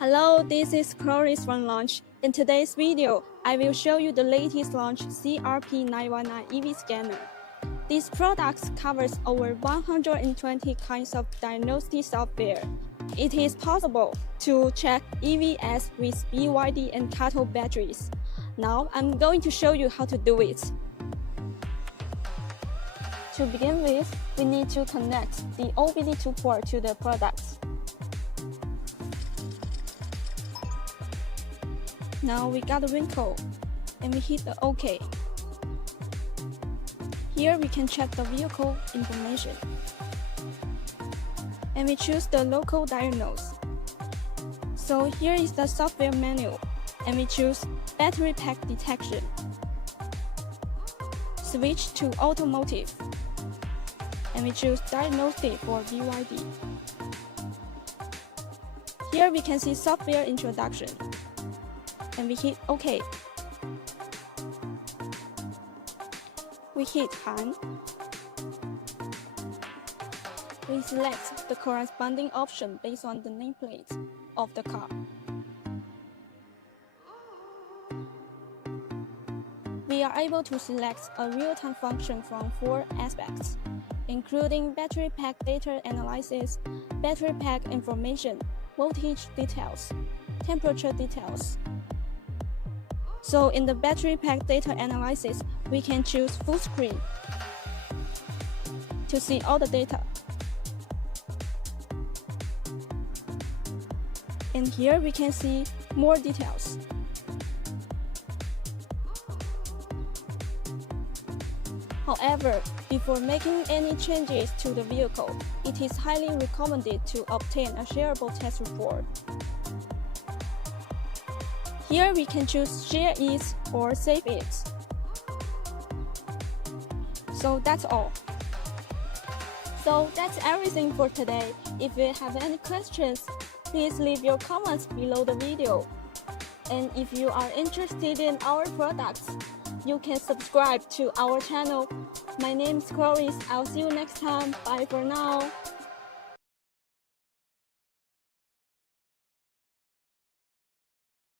Hello, this is Chloris from Launch. In today's video, I will show you the latest Launch CRP919 EV scanner. This product covers over 120 kinds of diagnostic software. It is possible to check EVs with BYD and cathode batteries. Now, I'm going to show you how to do it. To begin with, we need to connect the OBD2 port to the product. Now we got the wrinkle, and we hit the OK. Here we can check the vehicle information. And we choose the local diagnose. So here is the software menu, and we choose battery pack detection. Switch to automotive, and we choose diagnostic for BYD. Here we can see software introduction, and we hit OK. We hit HAN. We select the corresponding option based on the nameplate of the car. We are able to select a real-time function from 4 aspects, including battery pack data analysis, battery pack information, voltage details, temperature details. So in the battery pack data analysis, we can choose full screen to see all the data. And here we can see more details. However, before making any changes to the vehicle, it is highly recommended to obtain a shareable test report. Here we can choose share it or save it. So that's all. So that's everything for today. If you have any questions, please leave your comments below the video. And if you are interested in our products, you can subscribe to our channel. My name is Chloris. I'll see you next time. Bye for now.